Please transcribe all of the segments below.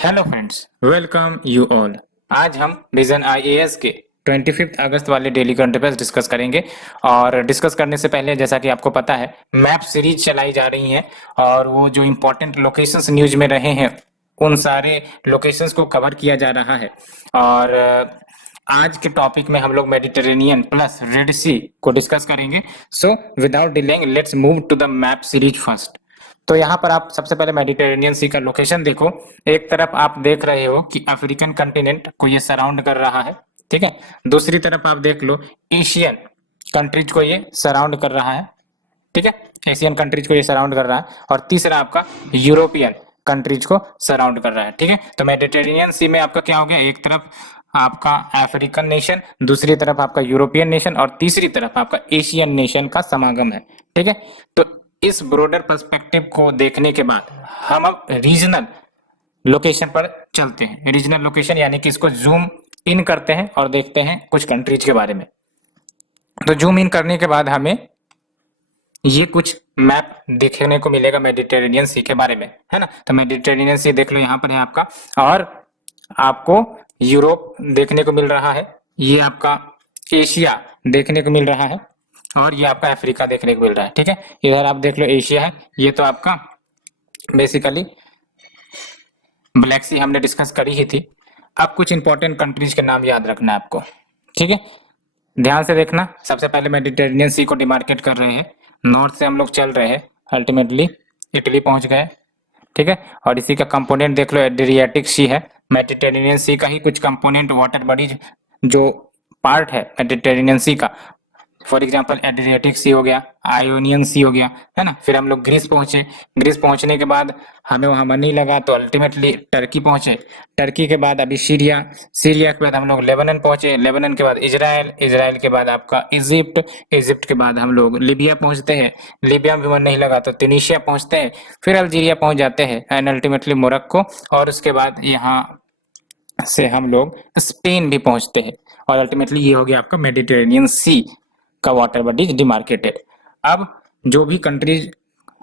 Hello friends, welcome you all. आज हम vision IAS के 25 अगस्त वाले डेली करंट अफेयर्स डिस्कस करेंगे। और डिस्कस करने से पहले जैसा कि आपको पता है, मैप सीरीज चलाई जा रही है और वो जो इम्पोर्टेंट लोकेशंस न्यूज में रहे हैं उन सारे लोकेशंस को कवर किया जा रहा है। और आज के टॉपिक में हम लोग मेडिटेरेनियन प्लस रेड सी को डिस्कस करेंगे। So without delaying let's move to the map series first. तो यहाँ पर आप सबसे पहले मेडिटेरेनियन सी का लोकेशन देखो। एक तरफ आप देख रहे हो कि अफ्रीकन कंटिनेंट को ये सराउंड कर रहा है, ठीक है। दूसरी तरफ आप देख लो एशियन कंट्रीज को ये सराउंड कर रहा है, ठीक है। एशियन कंट्रीज को ये सराउंड कर रहा है। और तीसरा आपका यूरोपियन कंट्रीज को सराउंड कर रहा है, ठीक है। तो मेडिटेरेनियन सी में आपका क्या हो गया, एक तरफ आपका अफ्रीकन नेशन, दूसरी तरफ आपका यूरोपियन नेशन और तीसरी तरफ आपका एशियन नेशन का समागम है, ठीक है। तो इस ब्रॉडर पर्सपेक्टिव को देखने के बाद हम अब रीजनल लोकेशन पर चलते हैं। रीजनल लोकेशन यानी कि इसको जूम इन करते हैं और देखते हैं कुछ कंट्रीज के बारे में। तो जूम इन करने के बाद हमें ये कुछ मैप देखने को मिलेगा मेडिटेरेनियन सी के बारे में, है ना। तो मेडिटेरेनियन सी देख लो, यहाँ पर है आपका। और आपको यूरोप देखने को मिल रहा है, ये आपका एशिया देखने को मिल रहा है और ये आपका अफ्रीका देखने को मिल रहा है, ठीक है। इधर आप देख लो एशिया है, ये तो आपका बेसिकली ब्लैक सी हमने डिस्कस करी ही थी। अब कुछ इंपॉर्टेंट कंट्रीज के नाम याद रखना है आपको, ठीक है। ध्यान से देखना। सबसे पहले मेडिटेरेनियन सी को डिमार्केट कर रहे हैं, नॉर्थ से हम लोग चल रहे हैं, अल्टीमेटली इटली पहुंच गए, ठीक है। और इसी का कंपोनेंट देख लो, एड्रियाटिक सी है। मेडिटेरेनियन सी का ही कुछ कंपोनेंट वाटर बॉडीज जो पार्ट है मेडिटेरेनियन सी का, फॉर एग्जाम्पल एड्रियाटिक सी हो गया, आयोनियन सी हो गया, है ना। फिर हम लोग ग्रीस पहुंचे, ग्रीस पहुंचने के बाद हमें वहां मन नहीं लगा तो अल्टीमेटली टर्की पहुंचे। टर्की के बाद अभी सीरिया, सीरिया के बाद हम लोग लेबनान पहुंचे, लेबनान के बाद इजराइल, इजराइल के बाद आपका इजिप्ट, इजिप्ट के बाद हम लोग लीबिया पहुंचते हैं, लीबिया में मन नहीं लगा तो ट्यूनीशिया पहुंचते हैं, फिर अल्जीरिया पहुंच जाते हैं एंड अल्टीमेटली मोरक्को। और उसके बाद यहाँ से हम लोग स्पेन भी पहुंचते हैं और अल्टीमेटली ये हो गया आपका मेडिटेरेनियन सी का वाटर बॉडीज डिमार्केटेड। अब जो भी कंट्रीज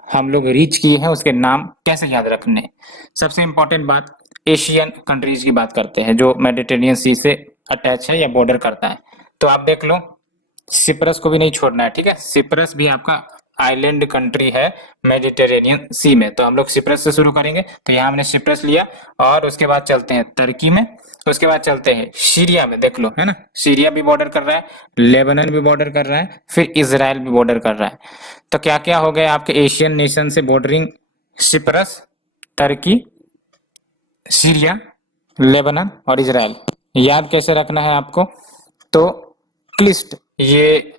हम लोग रीच किए हैं उसके नाम कैसे याद रखने हैं। सबसे इंपॉर्टेंट बात, एशियन कंट्रीज की बात करते हैं जो मेडिटेरेनियन सी से अटैच है या बॉर्डर करता है। तो आप देख लो, सिप्रस को भी नहीं छोड़ना है, ठीक है। सिप्रस भी आपका आइलैंड कंट्री है मेडिटेरेनियन सी में। तो हम लोग सिप्रस से शुरू करेंगे। तो यहाँ हमने सिप्रस लिया और उसके बाद चलते हैं तुर्की में, उसके बाद चलते हैं सीरिया में, देख लो, है ना। सीरिया भी बॉर्डर कर रहा है, लेबनान भी बॉर्डर कर रहा है, फिर इजराइल भी बॉर्डर कर रहा है। तो क्या क्या हो गए आपके एशियन नेशन से बॉर्डरिंग, सिप्रस, तुर्की, सीरिया, लेबनान और इजराइल। याद कैसे रखना है आपको, तो क्लिस्ट, ये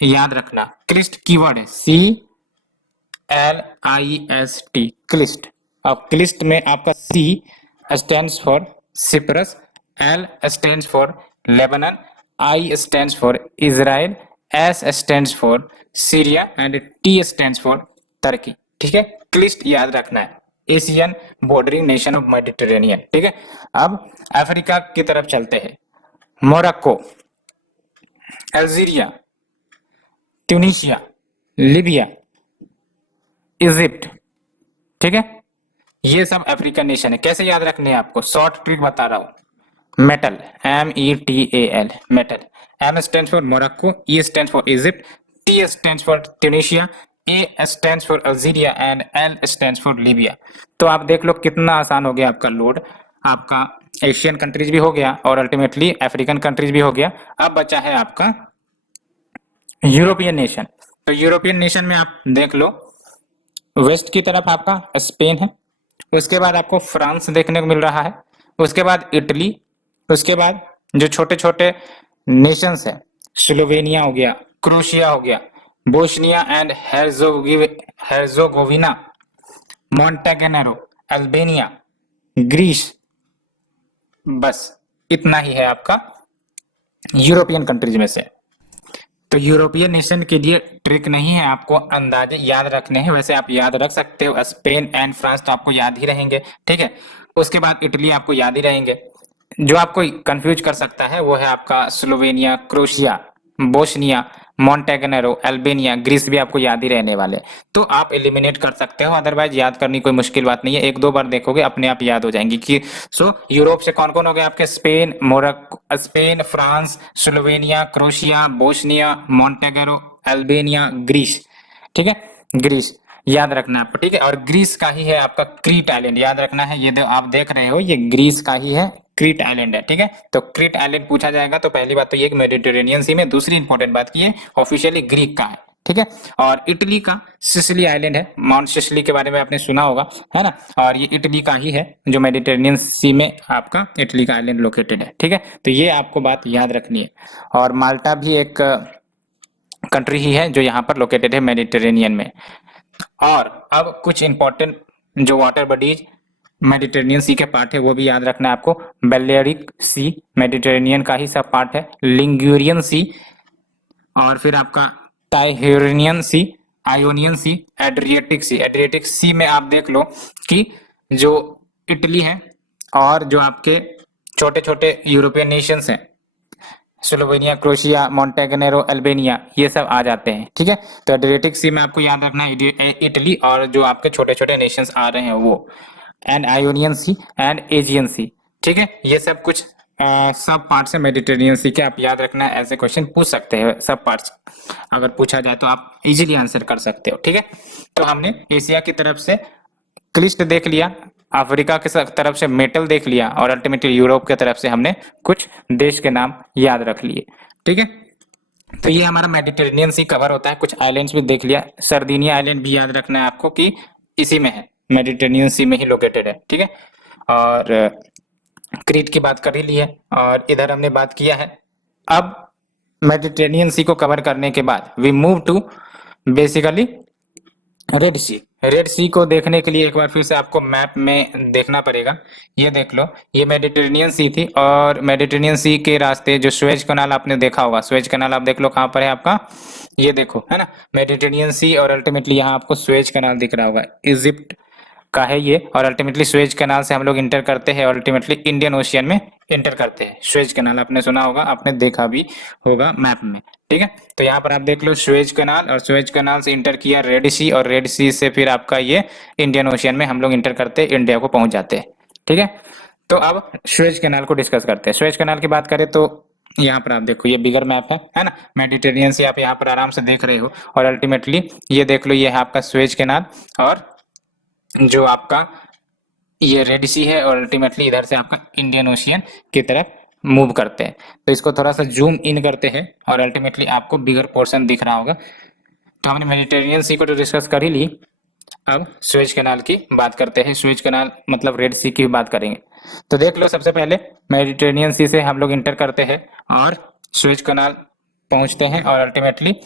याद रखना, क्लिस्ट कीवर्ड है, CLIST, क्लिस्ट। अब क्लिस्ट में आपका C stands for Cyprus, L stands for Lebanon, I stands for Israel, S stands for Syria and T stands for तुर्की, ठीक है। क्लिस्ट याद रखना है, Asian bordering nation of Mediterranean, ठीक है। अब अफ्रीका की तरफ चलते हैं, Morocco, Algeria, Tunisia, Libya, Egypt, ठीक है। ये सब अफ्रीकन नेशन है। कैसे याद रखने हैं आपको, शॉर्ट ट्रिक बता रहा हूं। Metal, METAL, metal. M stands for Morocco, E stands for Egypt, T stands for Tunisia, A stands for Algeria and L stands for Libya. तो आप देख लो कितना आसान हो गया आपका लोड। आपका एशियन कंट्रीज भी हो गया और अल्टीमेटली अफ्रीकन कंट्रीज भी हो गया। अब बचा है आपका यूरोपियन नेशन। तो यूरोपियन नेशन में आप देख लो, वेस्ट की तरफ आपका स्पेन है, उसके बाद आपको फ्रांस देखने को मिल रहा है, उसके बाद इटली, उसके बाद जो छोटे छोटे नेशंस है, स्लोवेनिया हो गया, क्रोशिया हो गया, Bosnia and Herzegovina, Montenegro, Albania, Greece. बस इतना ही है आपका यूरोपियन कंट्रीज में से। तो यूरोपियन नेशन के लिए ट्रिक नहीं है, आपको अंदाजे याद रखने हैं। वैसे आप याद रख सकते हो, स्पेन एंड फ्रांस तो आपको याद ही रहेंगे, ठीक है। उसके बाद इटली आपको याद ही रहेंगे। जो आपको कंफ्यूज कर सकता है वो है आपका Slovenia, Croatia, Bosnia, Montenegro, Albania, Greece भी आपको याद ही रहने वाले। तो आप एलिमिनेट कर सकते हो, अदरवाइज याद करनी कोई मुश्किल बात नहीं है, एक दो बार देखोगे अपने आप याद हो जाएंगी। कि सो यूरोप से कौन कौन हो गए आपके? Spain, Spain, France, Slovenia, Croatia, Bosnia, Montenegro, Albania, Greece. ठीक है, ग्रीस याद रखना है आपको। ठीक है, और ग्रीस का ही है आपका क्रीट आइलैंड, याद रखना है। ये आप देख रहे हो, ये ग्रीस का ही है, क्रीट आइलैंड है। ठीक है, तो क्रीट आइलैंड पूछा जाएगा तो पहली बात तो ये मेडिटेरेनियन सी में, दूसरी इंपॉर्टेंट बात की है ऑफिशियली ग्रीक का है। ठीक है, और इटली का सिसिली आइलैंड है, माउंट सिसिली के बारे में आपने सुना होगा, है ना। और ये इटली का ही है, जो मेडिटेरेनियन सी में आपका इटली का आइलैंड लोकेटेड है। ठीक है, तो ये आपको बात याद रखनी है। और माल्टा भी एक कंट्री ही है जो यहाँ पर लोकेटेड है मेडिटेरेनियन में। और अब कुछ इंपॉर्टेंट जो वाटर बॉडीज मेडिटेरेनियन सी के पार्ट है वो भी याद रखना है आपको। बेलेरिक सी मेडिटेरेनियन का ही सब पार्ट है, लिंगुरियन सी, और फिर आपका टाइहेरियन सी, आयोनियन सी, एड्रिएटिक सी। एड्रिएटिक सी में आप देख लो कि जो इटली है और जो आपके छोटे छोटे यूरोपियन नेशंस हैं, स्लोवेनिया, क्रोशिया, मोंटेगनेरो, अल्बानिया, ये सब आ जाते हैं। ठीक है, तो एड्रियाटिक सी में आपको याद रखना है इटली और जो आपके छोटे छोटे नेशंस आ रहे हैं वो, and Ionian sea and Aegean sea. ठीक है, ये सब कुछ सब पार्ट्स है मेडिटेरेनियन सी के, आप याद रखना है। ऐसे क्वेश्चन पूछ सकते हैं सब पार्ट्स, अगर पूछा जाए तो आप इजीली आंसर कर सकते हो। ठीक है, तो हमने एशिया की तरफ से क्लिस्ट देख लिया, अफ्रीका की तरफ से मेटल देख लिया, और अल्टीमेटली यूरोप की तरफ से हमने कुछ देश के नाम याद रख लिए। ठीक है, तो ये हमारा मेडिटेरेनियन सी कवर होता है। कुछ आइलैंड्स भी देख लिया, सर्दिनिया आइलैंड भी याद रखना है आपको कि इसी में है, मेडिटेरेनियन सी में ही लोकेटेड है। ठीक है, और क्रीट की बात कर ही ली है, और इधर हमने बात किया है। अब मेडिटेरेनियन सी को कवर करने के बाद we move to basically Red Sea. Red Sea को देखने के लिए एक बार फिर से आपको मैप में देखना पड़ेगा। ये देख लो, ये मेडिटेरेनियन सी थी, और मेडिटेरेनियन सी के रास्ते जो स्वेज कनाल आपने देखा होगा, स्वेज कनाल आप देख लो कहाँ पर है आपका, ये देखो, है ना, मेडिटेरेनियन सी, और अल्टीमेटली यहाँ आपको स्वेज कनाल दिख रहा होगा, इजिप्ट का है ये, और अल्टीमेटली स्वेज कनाल से हम लोग इंटर करते हैं, और अल्टीमेटली इंडियन ओशियन में इंटर करते हैं। स्वेज कनाल आपने सुना होगा, आपने देखा भी होगा मैप में। ठीक है, तो यहाँ पर आप देख लो स्वेज कनाल, और स्वेज कनाल से इंटर किया रेड सी, और रेड सी से फिर आपका ये इंडियन ओशियन में हम लोग इंटर करते हैं, इंडिया को पहुंच जाते हैं। ठीक है, तो अब स्वेज कनाल को डिस्कस करते हैं। स्वेज कनाल की बात करें तो यहाँ पर आप देखो, ये बिगर मैप है ना, मेडिटेरेनियन से आप यहाँ पर आराम से देख रहे हो, और अल्टीमेटली ये देख लो, ये है आपका स्वेज कनाल, और जो आपका ये रेड सी है, और अल्टीमेटली इधर से आपका इंडियन ओशियन की तरफ मूव करते हैं। तो इसको थोड़ा सा जूम इन करते हैं, और अल्टीमेटली आपको बिगर पोर्शन दिख रहा होगा। तो हमने मेडिटेरेनियन सी को तो डिस्कस कर ही ली, अब स्वेज कनाल की बात करते हैं। स्वेज कनाल मतलब रेड सी की बात करेंगे। तो देख लो, सबसे पहले मेडिटेरेनियन सी से हम लोग इंटर करते हैं और स्वेज कनाल पहुंचते हैं, और अल्टीमेटली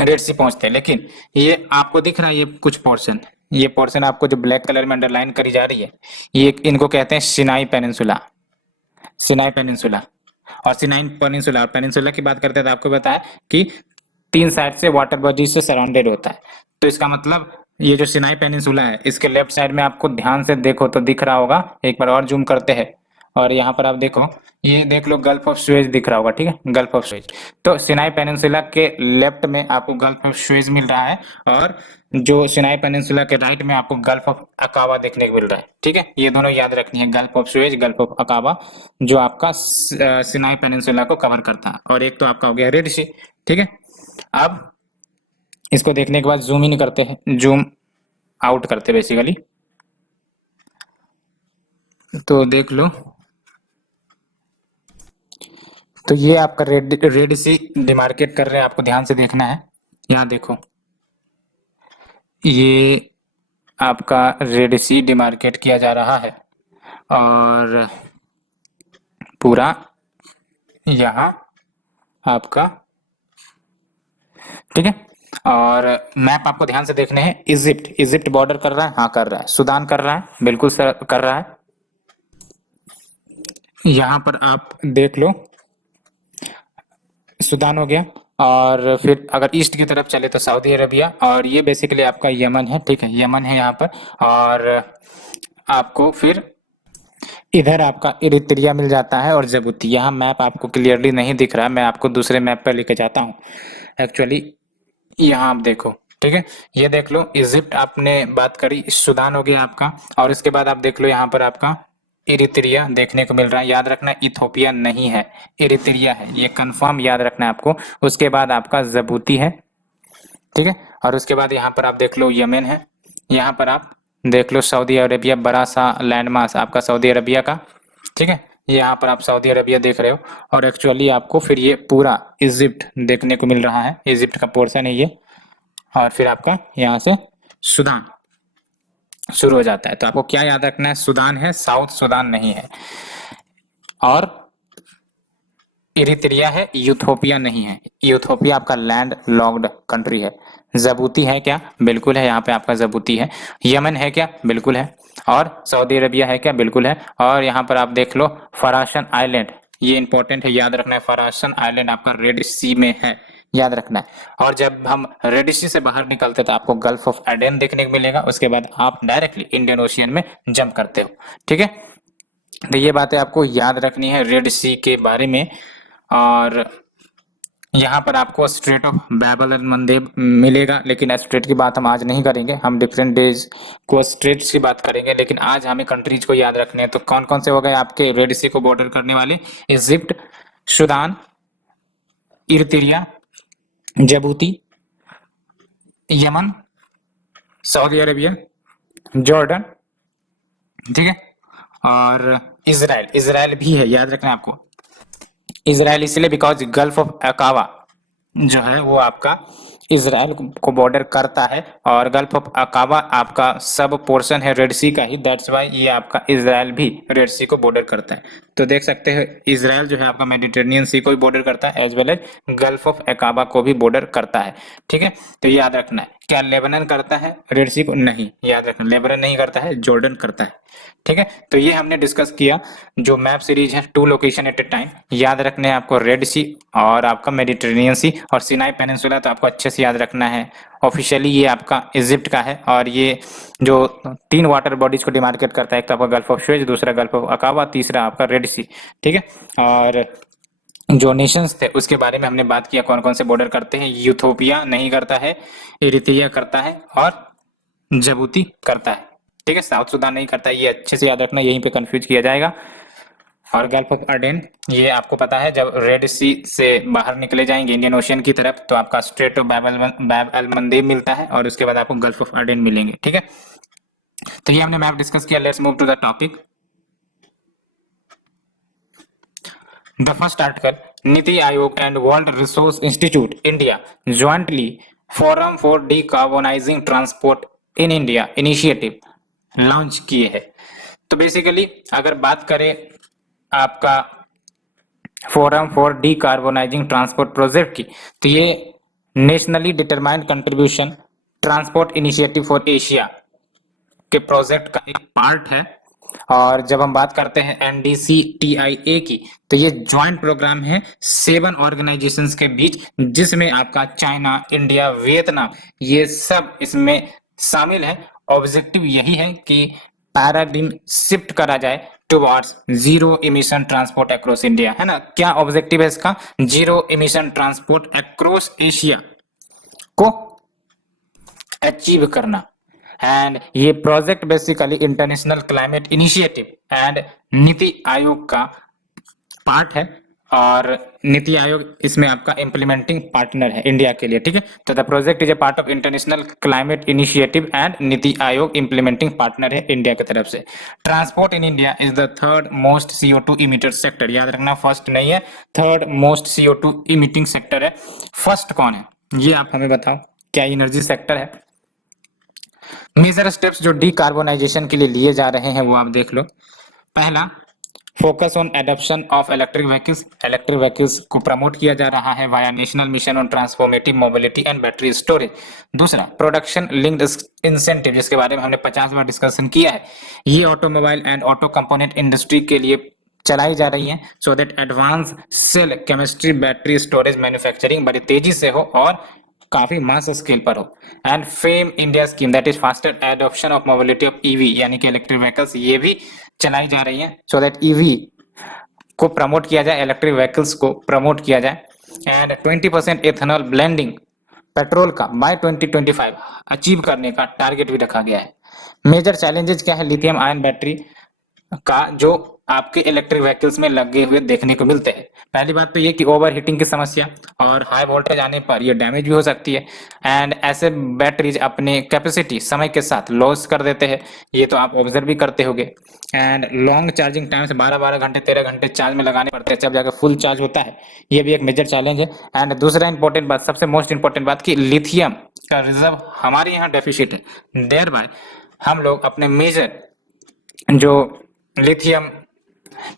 रेड सी पहुंचते हैं। लेकिन ये आपको दिख रहा है, ये कुछ पोर्शन, ये पोर्शन आपको जो ब्लैक कलर में अंडरलाइन करी जा रही है, ये इनको कहते हैं सिनाई पेनिनसुला, सिनाई पेनिनसुला। और सिनाई पेनिनसुला, पेनिनसुला की बात करते हैं तो आपको बताया कि 3 साइड से वाटर बॉडी से सराउंडेड होता है। तो इसका मतलब ये जो सिनाई पेनिनसुला है, इसके लेफ्ट साइड में आपको ध्यान से देखो तो दिख रहा होगा, एक बार और जूम करते हैं, और यहाँ पर आप देखो, ये देख लो गल्फ ऑफ सुएज दिख रहा होगा। ठीक है, गल्फ ऑफ सुएज। तो सिनाई पेनिनसुला के लेफ्ट में आपको गल्फ ऑफ सुएज मिल रहा है, और जो सिनाई पेनिनसुला के राइट में आपको गल्फ ऑफ अकाबा देखने को मिल रहा है। ठीक है, ये दोनों याद रखनी है, gulf of Suez, gulf of अकाबा, जो आपका सिनाई पेनिनसुला को कवर करता है। और एक तो आपका हो गया रेड सी। ठीक है, अब इसको देखने के बाद जूम इन करते हैं, जूम आउट करते बेसिकली। तो देख लो, तो ये आपका रेड सी डिमार्केट कर रहे हैं, आपको ध्यान से देखना है। यहाँ देखो, ये आपका रेड सी डिमार्केट किया जा रहा है, और पूरा यहाँ आपका, ठीक है। और मैप आपको ध्यान से देखने हैं। इजिप्ट बॉर्डर कर रहा है, हाँ कर रहा है। सूडान कर रहा है, बिल्कुल सर कर रहा है। यहाँ पर आप देख लो, सूडान हो गया, और फिर अगर ईस्ट की तरफ चले तो सऊदी अरेबिया, और ये बेसिकली आपका यमन है। ठीक है, यमन है यहाँ पर, और आपको फिर इधर आपका इरित्रिया मिल जाता है, और जिबूती। यहाँ मैप आपको क्लियरली नहीं दिख रहा है, मैं आपको दूसरे मैप पर लेके जाता हूँ। एक्चुअली यहाँ आप देखो, ठीक है, ये देख लो, इजिप्ट आपने बात करी, सूडान हो गया आपका, और इसके बाद आप देख लो यहाँ पर आपका इरित्रिया देखने को मिल रहा है। याद रखना इथोपिया नहीं है, इरित्रिया है, ये कंफर्म याद रखना है आपको। उसके बाद आपका जिबूती है, ठीक है, और उसके बाद यहाँ पर आप देख लो यमन है, यहाँ पर आप देख लो सऊदी अरेबिया, बड़ा सा लैंडमास आपका सऊदी अरेबिया का, ठीक है, यहाँ पर आप सऊदी अरेबिया देख रहे हो, और एक्चुअली आपको फिर ये पूरा इजिप्ट देखने को मिल रहा है, इजिप्ट का पोर्शन है ये, और फिर आपका यहाँ से सूडान शुरू हो जाता है। तो आपको क्या याद रखना है, सूडान है, साउथ सूडान नहीं है, और इरित्रिया है, यूथोपिया नहीं है। यूथोपिया आपका लैंड लॉक्ड कंट्री है। जिबूती है क्या, बिल्कुल है, यहाँ पे आपका जिबूती है। यमन है क्या, बिल्कुल है, और सऊदी अरेबिया है क्या, बिल्कुल है, और यहाँ पर आप देख लो फराशन आइलैंड, ये इंपॉर्टेंट है, याद रखना है, फराशन आइलैंड आपका रेड सी में है, याद रखना है। और जब हम रेड सी से बाहर निकलते तो आपको गल्फ ऑफ एडन देखने को मिलेगा, उसके बाद आप डायरेक्टली इंडियन ओशियन में जंप करते हो, ठीक है। तो ये बातें आपको याद रखनी है रेड सी के बारे में। और यहाँ पर आपको स्ट्रेट ऑफ बैबल एंड मंदेब मिलेगा, लेकिन स्ट्रेट की बात हम आज नहीं करेंगे, हम डिफरेंट डेज को स्ट्रेट्स की बात करेंगे, लेकिन आज हमें कंट्रीज को याद रखने हैं। तो कौन कौन से हो गए आपके रेड सी को बॉर्डर करने वाले, Egypt, Sudan, Eritrea, Djibouti, Yemen, Saudi Arabia, Jordan, ठीक है, और इजराइल, इजराइल भी है, याद रखना है आपको। इजराइल इसलिए बिकॉज गल्फ ऑफ अकावा जो है वो आपका इजराइल को बॉर्डर करता है, और गल्फ ऑफ अकाबा आपका सब पोर्शन है रेड सी का ही, दैट्स वाई ये आपका इजराइल भी रेड सी को बॉर्डर करता है। तो देख सकते हैं इजराइल जो है आपका मेडिटेरेनियन सी को भी बॉर्डर करता है, as well as Gulf of Aqaba को भी बॉर्डर करता है, ठीक है। तो याद रखना है, क्या लेबनान करता है रेड सी को, नहीं, याद रखना लेबनान नहीं करता है, जॉर्डन करता है, ठीक है। तो ये हमने डिस्कस किया जो मैप सीरीज है, 2 लोकेशन एट ए टाइम, याद रखने हैं आपको रेड सी और आपका मेडिटेरेनियन सी और सिनाई पेनिनसुला, तो आपको अच्छे से याद रखना है। ऑफिशियली ये आपका इजिप्ट का है, और ये जो 3 वाटर बॉडीज को डिमार्केट करता है, एक तो आपका गल्फ ऑफ सुएज, दूसरा गल्फ ऑफ अकाबा, तीसरा आपका रेड सी, ठीक है। और जो नेशंस थे उसके बारे में हमने बात किया, कौन कौन से बॉर्डर करते हैं। यूथोपिया नहीं करता है, इरित्रिया करता है, और जिबूती करता है, ठीक है। साउथ सुडान नहीं करता, ये अच्छे से याद रखना, यहीं पे कंफ्यूज किया जाएगा। और गल्फ ऑफ एडन ये आपको पता है, जब रेड सी से बाहर निकले जाएंगे इंडियन ओशियन की तरफ तो आपका स्ट्रेट ऑफ बैब अल मंदेब मिलता है, और उसके बाद आपको गल्फ ऑफ एडन मिलेंगे, ठीक है। तो ये हमने मैप डिस्कस किया, let's move to the topic. The first article, NITI Aayog and world resource institute India jointly forum for decarbonising transport in India initiative launch किए हैं। तो बेसिकली अगर बात करें आपका forum for decarbonising transport project की, तो ये nationally determined contribution transport initiative for Asia के प्रोजेक्ट का एक पार्ट है। और जब हम बात करते हैं NDCTIA की, तो ये ज्वाइंट प्रोग्राम है 7 ऑर्गेनाइजेशंस के बीच, जिसमें आपका चाइना, इंडिया, वियतनाम ये सब इसमें शामिल है। ऑब्जेक्टिव यही है कि पैराडिम शिफ्ट करा जाए towards zero emission transport across India, है ना। क्या ऑब्जेक्टिव है इसका, zero emission transport across Asia को अचीव करना। एंड ये project basically international climate initiative and NITI Aayog का पार्ट है, और नीति आयोग इसमें आपका इंप्लीमेंटिंग पार्टनर है इंडिया के लिए, ठीक है। तो the project is a part of international climate initiative and NITI Aayog implementing partner है इंडिया की तरफ से। Transport in India is the 3rd most CO2 emitter sector, याद रखना, फर्स्ट नहीं है, 3rd most CO2 emitting sector है। फर्स्ट कौन है ये आप हमें बताओ, क्या एनर्जी सेक्टर है। मेजर स्टेप्स जो डिकार्बोनाइजेशन के लिए लिए जा रहे हैं वो आप देख लो। पहला, focus on adoption of electric vehicles, electric vehicles को प्रमोट किया जा रहा है via national mission on transformative mobility and battery storage. दूसरा, प्रोडक्शन लिंक्ड इंसेंटिव, जिसके बारे में हमने 50 बार डिस्कशन किया है, ये automobile and auto component industry के लिए चलाई जा रही है, so that advance cell chemistry battery storage manufacturing बड़ी तेजी से हो और काफी मास स्केल पर हो। And fame India scheme, that is faster adoption of mobility of EV, यानी कि इलेक्ट्रिक व्हीकल्स, ये भी चलाई जा रही है, सो दैट ईवी को प्रमोट किया जाए, इलेक्ट्रिक व्हीकल्स को प्रमोट किया जाए। एंड 20% एथेनॉल ब्लेंडिंग पेट्रोल का बाय 2025 अचीव करने का टारगेट भी रखा गया है। मेजर चैलेंजेस क्या है लिथियम आयन बैटरी का जो आपके इलेक्ट्रिक व्हीकल्स में लगे हुए देखने को मिलते हैं? पहली बात तो ये कि ओवर हीटिंग की समस्या, और हाई वोल्टेज आने पर ये डैमेज भी हो सकती है। एंड ऐसे बैटरीज अपने कैपेसिटी समय के साथ लॉस कर देते हैं, ये तो आप ऑब्जर्व भी करते होंगे। एंड लॉन्ग चार्जिंग टाइम से 12-12 घंटे 13 घंटे चार्ज में लगाने पड़ते हैं जब जाकर फुल चार्ज होता है, ये भी एक मेजर चैलेंज है। एंड दूसरा इंपॉर्टेंट बात, सबसे मोस्ट इंपॉर्टेंट बात कि लिथियम का रिजर्व हमारे यहाँ डेफिशिट है, देयर बाय हम लोग अपने मेजर जो लिथियम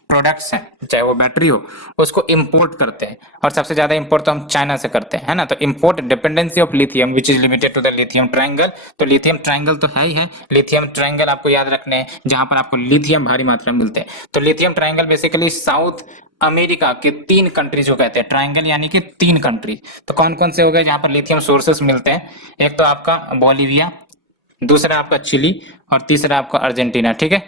प्रोडक्ट्स हैं, चाहे वो बैटरी हो, उसको इंपोर्ट करते हैं, और सबसे ज्यादा इंपोर्ट तो हम चाइना से करते हैं, है ना। तो import dependency of lithium which is limited to the lithium triangle. तो लिथियम ट्रायंगल तो है ही है, लिथियम ट्रायंगल आपको याद रखने हैं जहां पर आपको लिथियम भारी मात्रा में मिलते हैं। तो lithium triangle basically south America के 3 कंट्रीज को कहते हैं ट्रायंगल, यानी कि 3 कंट्रीज। तो कौन कौन से हो गए जहां पर लिथियम सोर्सेस मिलते हैं? एक तो आपका बोलिविया, दूसरा आपका चिली, और तीसरा आपका अर्जेंटीना। ठीक है,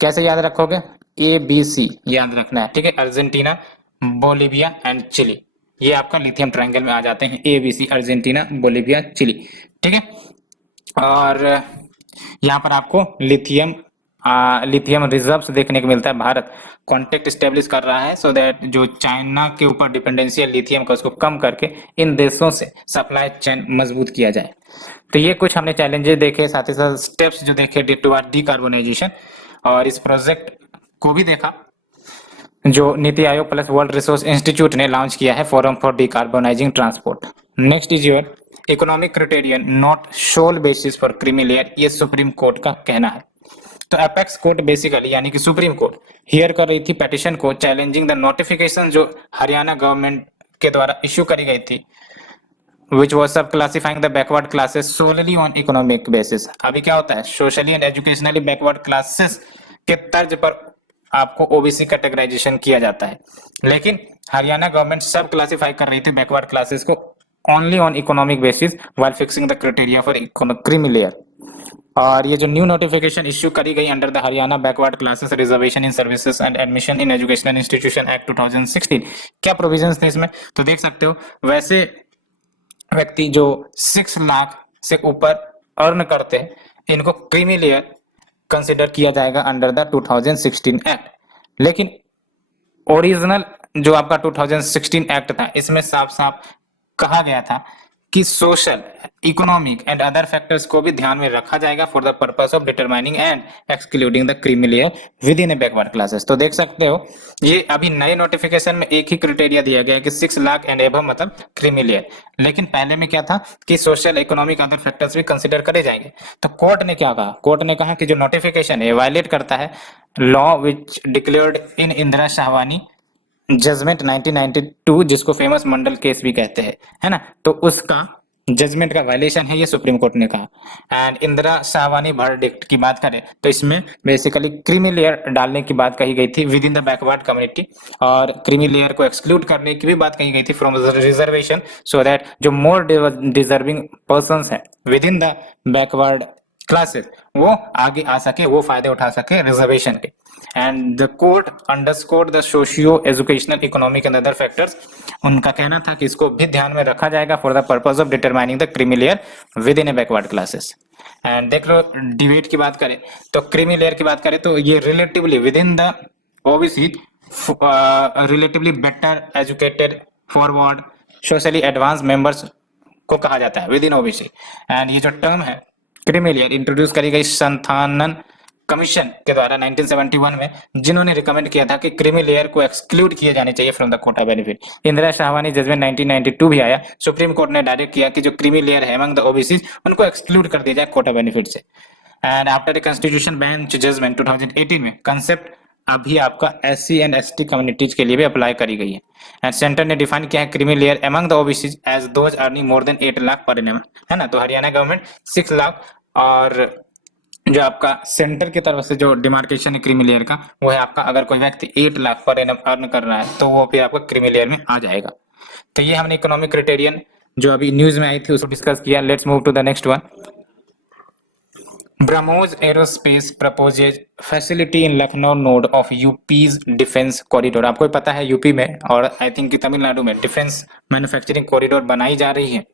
कैसे याद रखोगे? ABC याद रखना है, ठीक है। अर्जेंटीना, बोलिविया एंड चिली, ये आपका लिथियम ट्रायंगल में आ जाते हैं। ABC अर्जेंटीना, बोलिविया, चिली, ठीक है। और यहाँ पर आपको लिथियम रिजर्व्स देखने को मिलता है। भारत कॉन्टेक्ट स्टेब्लिश कर रहा है सो दैट जो चाइना के ऊपर डिपेंडेंसी है लिथियम का, उसको कम करके इन देशों से सप्लाई चेन मजबूत किया जाए। तो ये कुछ हमने चैलेंजेस देखे, साथ ही साथ स्टेप्स जो देखे टुवर्ड डिकार्बोनाइजेशन, और इस प्रोजेक्ट को भी देखा जो NITI Aayog plus world resource institute ने लॉन्च किया है, forum for decarbonising transport. Next is your economic criterion not sole basis for creamy layer, ये सुप्रीम कोर्ट का कहना है। तो अपेक्स कोर्ट बेसिकली यानी कि सुप्रीम कोर्ट हियर कर रही थी पेटिशन को चैलेंजिंग द नोटिफिकेशन जो हरियाणा गवर्नमेंट के द्वारा इश्यू करी गई थी, which was sub classifying the backward classes solely on economic basis। अभी क्या होता है, socially and educationally backward classes के तर्ज पर आपको ओबीसी कैटेगराइजेशन किया जाता है, लेकिन हरियाणा गवर्नमेंट सब क्लासिफाई कर रही थी बैकवर्ड क्लासेस को only on economic basis while fixing the criteria for creamy layer. और ये जो न्यू नोटिफिकेशन इश्यू करी गई under the Haryana backward classes reservation in services and admission in educational institution act 2016, क्या प्रोविजंस थे इसमें? तो देख सकते हो, वैसे व्यक्ति जो 6 लाख से ऊपर अर्न करते हैं, इनको क्रीमी लेयर कंसिडर किया जाएगा अंडर द 2016 एक्ट। लेकिन ओरिजिनल जो आपका 2016 एक्ट था, इसमें साफ साफ कहा गया था कि social, economic and other factors को भी ध्यान में रखा जाएगा for the purpose of determining and excluding the creamy layer with in A backward classes. तो देख सकते हो, ये अभी नए नोटिफिकेशन में एक ही क्राइटेरिया दिया गया है कि 6 लाख एंड एबव मतलब क्रीमी लेयर, लेकिन पहले में क्या था कि सोशल, इकोनॉमिक, अदर फैक्टर्स भी कंसिडर करे जाएंगे। तो कोर्ट ने क्या कहा? कोर्ट ने कहा कि जो नोटिफिकेशन है वायलेट करता है law which declared in Indira Sawhney judgment 1992, जिसको फेमस मंडल केस भी कहते हैं, है ना। तो उसका जजमेंट का वायलेशन है, ये सुप्रीम कोर्ट ने कहा। एंड इंदिरा शाहवानी वर्डिक्ट की बात करें तो इसमें बेसिकली क्रीमी लेयर डालने की बात कही गई थी with in the backward community, और क्रीमी लेयर को एक्सक्लूड करने की भी बात कही गई थी फ्रॉम रिजर्वेशन, सो दैट जो मोर डिजर्विंग पर्संस हैं with in the backward classes वो आगे आ सके, वो फायदे उठा सके रिजर्वेशन के। And the court underscored the socio educational, economic and other factors, उनका कहना था कि इसको भी ध्यान में रखा जाएगा for the purpose of determining the creamy layer with in A backward classes. And देख लो, डिबेट की बात करें तो क्रीमी लेयर की बात करें तो ये relatively with in the OBC relatively better educated, forward, socially advance members को कहा जाता है विद इन ओबीसी। एंड ये जो टर्म है क्रीमी लेयर इंट्रोड्यूस करी गई संथानन कमीशन के द्वारा 1971 में, जिन्होंने रिकमेंड किया था कि क्रीमी लेयर को एक्सक्लूड किए जाने चाहिए from the quota benefit. Indira Sawhney judgment 1992 भी आया, सुप्रीम कोर्ट ने डायरेक्ट किया कि जो क्रीमी लेयर है अमंग द ओबीसी उनको एक्सक्लूड कर दिया जाए कोटा बेनिफिट से। And after the constitution bench judgment 2018 में कंसेप्ट अभी आपका SC एंड ST कम्युनिटीज के लिए भी अप्लाई करी गई है। एंड सेंटर ने डिफाइन किया है creamy layer among the OBC as those earning more than 8 lakh per annum, है ना। तो हरियाणा गवर्नमेंट 6 लाख, और जो आपका सेंटर की तरफ से जो डिमार्केशन है क्रीमी लेयर का, वो है आपका अगर कोई व्यक्ति 8 लाख पर एनम अर्न कर रहा है तो वो फिर आपका क्रीमी लेयर में आ जाएगा। तो ये हमने इकोनॉमिक क्राइटेरियन जो अभी न्यूज में आई थी उसको डिस्कस किया। Let's move to the next one. BrahMos aerospace proposes facility in Lucknow node of UP's defence corridor. आपको ही पता है यूपी में और आई थिंक कि तमिलनाडु में डिफेंस मैन्युफैक्चरिंग कॉरिडोर बनाई जा रही है।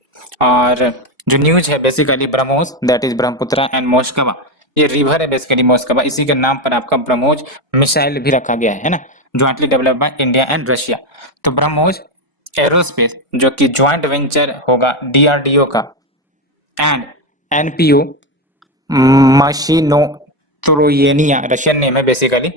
और जो न्यूज है basically BrahMos that is Brahmaputra and Moskva, ये रिवर है बेसिकली मोस्कवा, इसी के नाम पर आपका ब्रह्मोस मिसाइल भी रखा गया है ना, jointly developed by India and Russia. तो ब्रह्मोस एरोस्पेस जो कि ज्वाइंट वेंचर होगा डीआरडीओ का एंड एनपीयू मशीनो त्रोयेनिया, रशियन नेम है बेसिकली।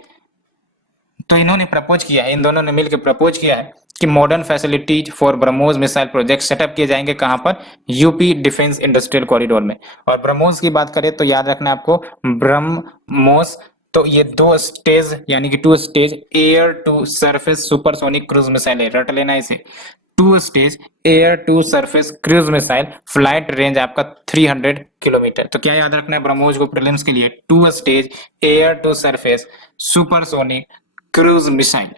तो इन्होंने प्रपोज किया है, इन दोनों ने मिलकर प्रपोज किया है कि modern facilities for BrahMos missile project setup किए जाएंगे कहां पर, यूपी डिफेंस इंडस्ट्रियल कॉरिडोर में। और ब्रह्मोस की बात करें तो याद रखना आपको ब्रह्मोस, तो ये 2 स्टेज यानी कि 2 stage air to surface supersonic cruise missile है, रट लेना इसे। 2 stage air to surface cruise missile, flight range आपका 300 किलोमीटर। तो क्या याद रखना है ब्रह्मोस को प्रीलिम्स के लिए, 2 stage air to surface supersonic cruise missile,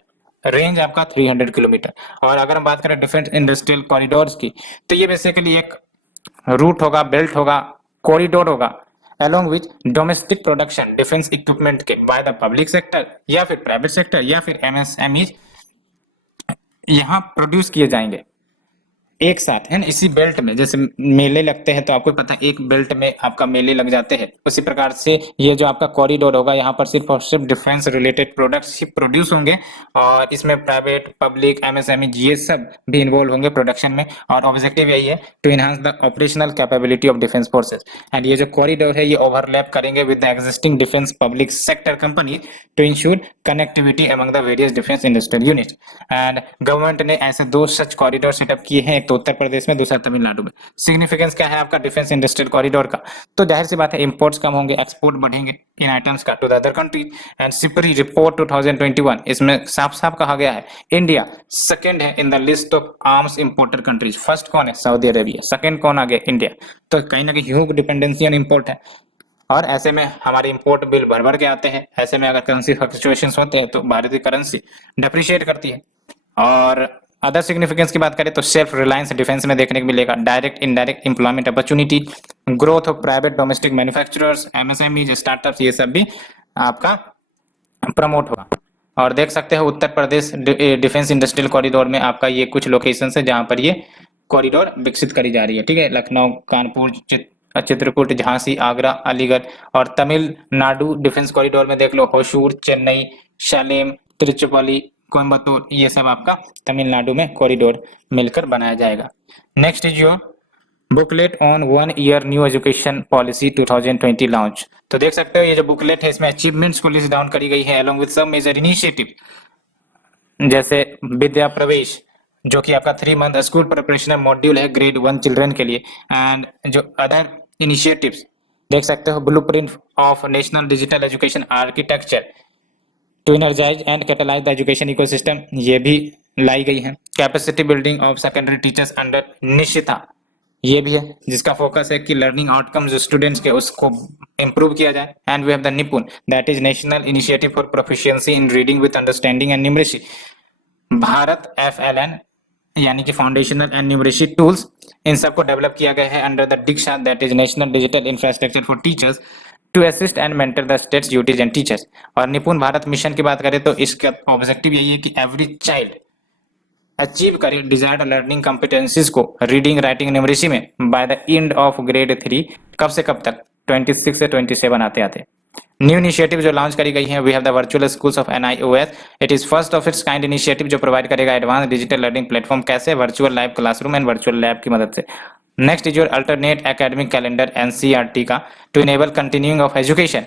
range आपका 300 किलोमीटर। और अगर हम बात करें डिफेंस इंडस्ट्रियल कॉरिडोर्स की, तो ये बेसिकली एक रूट होगा, बेल्ट होगा, कॉरिडोर होगा along with domestic production defence equipment के बाय द पब्लिक सेक्टर या फिर प्राइवेट सेक्टर या फिर एमएसएमई यहाँ प्रोड्यूस किए जाएंगे एक साथ, है ना, इसी बेल्ट में। जैसे मेले लगते हैं तो आपको पता है एक बेल्ट में आपका मेले लग जाते हैं, उसी प्रकार से ये जो आपका कॉरिडोर होगा यहाँ पर सिर्फ और सिर्फ डिफेंस रिलेटेड प्रोडक्ट्स ही प्रोड्यूस होंगे और इसमें प्राइवेट पब्लिक एमएसएमई ये सब भी इन्वॉल्व होंगे प्रोडक्शन में। और ऑब्जेक्टिव यही है to enhance the operational capability of defence forces. And ये जो कॉरिडोर है ये ओवरलैप करेंगे with the existing defence public sector company to ensure connectivity among the various defence industrial unit. And government ने ऐसे 2 सच कॉरिडोर सेटअप किए हैं, एक तो उत्तर प्रदेश में, दूसरा तमिलनाडु में। सिग्निफिकेंस क्या है आपका डिफेंस इंडस्ट्रियल कॉरिडोर का, तो जाहिर सी बात है इंपोर्ट्स कम होंगे, एक्सपोर्ट बढ़ेंगे इन आइटम्स का to the other country. And SIPRI report 2021 इसमें साफ साफ कहा गया है इंडिया सेकंड है in the list of arms importer countries. First कौन है, सऊदी अरेबिया, सेकंड कौन आ गया, इंडिया। तो कहीं ना कहीं ह्यूज डिपेंडेंसी ऑन इंपोर्ट है और ऐसे में हमारे इंपोर्ट बिल भर भर के आते हैं। ऐसे में अगर करेंसी फ्लक्चुएशंस होते हैं तो भारतीय करेंसी डेप्रिशिएट करती है। और अदर सिग्निफिकेंस की बात करें तो सेल्फ रिलायंस डिफेंस में देखने को मिलेगा, direct indirect employment opportunity, growth of private domestic manufacturers, MSME, startups, ये सब भी आपका प्रमोट होगा। और देख सकते हो Uttar Pradesh defence industrial corridor में आपका ये कुछ लोकेशन है जहां पर ये कॉरिडोर विकसित करी जा रही है, ठीक है। लखनऊ, कानपुर, चित्रकूट, झांसी, आगरा, अलीगढ़। और तमिलनाडु डिफेंस कॉरिडोर में देख लो होशूर, चेन्नई, शालेम, तिरुचिरापल्ली, कोयम्बतूर, ये सब आपका तमिलनाडु में कॉरिडोर मिलकर बनाया जाएगा। Next is your booklet on 1 year new education policy 2020 launch. तो देख सकते हो ये जो बुकलेट है इसमें अचीवमेंट्स को लिस्ट डाउन करी गई है along with some major initiative, जैसे विद्या प्रवेश जो कि आपका 3 मंथ स्कूल प्रिपरेशन मॉड्यूल है ग्रेड 1 चिल्ड्रन के लिए। एंड जो अदर इनिशिएटिव्स देख सकते हो, blueprint of national digital education architecture to energise and catalyse the education ecosystem, ये भी लाई गई है। Capacity building of secondary teachers under NISHTHA, ये भी है जिसका फोकस है कि लर्निंग आउटकम्स जो स्टूडेंट्स के उसको इंप्रूव किया जाए। And we have the NIPUN that is national initiative for proficiency in reading with understanding and numeracy. Bharat FLN यानी कि फाउंडेशनल एंड न्यूमरेसी टूल्स, इन सबको डेवलप किया गया है under the DIKSHA that is national digital infrastructure for teachers to assist and mentor the states duties and teachers. और NIPUN Bharat mission की बात करें तो इसका ऑब्जेक्टिव यही है कि एवरी चाइल्ड अचीव करे डिजायर्ड लर्निंग कॉम्पिटेंसीज को रीडिंग, राइटिंग, न्यूमरेसी में by the end of grade 3। कब से कब तक, 26 से 27 आते आते। न्यू इनिशिएटिव जो लॉन्च करी गई है, we have the virtual schools of NIOS. It is first of its kind initiative जो प्रोवाइड करेगा एडवांस डिजिटल लर्निंग प्लेटफॉर्म, कैसे, virtual live classroom and virtual lab की मदद से। Next is your alternate academic calendar NCERT का to enable continuing of education.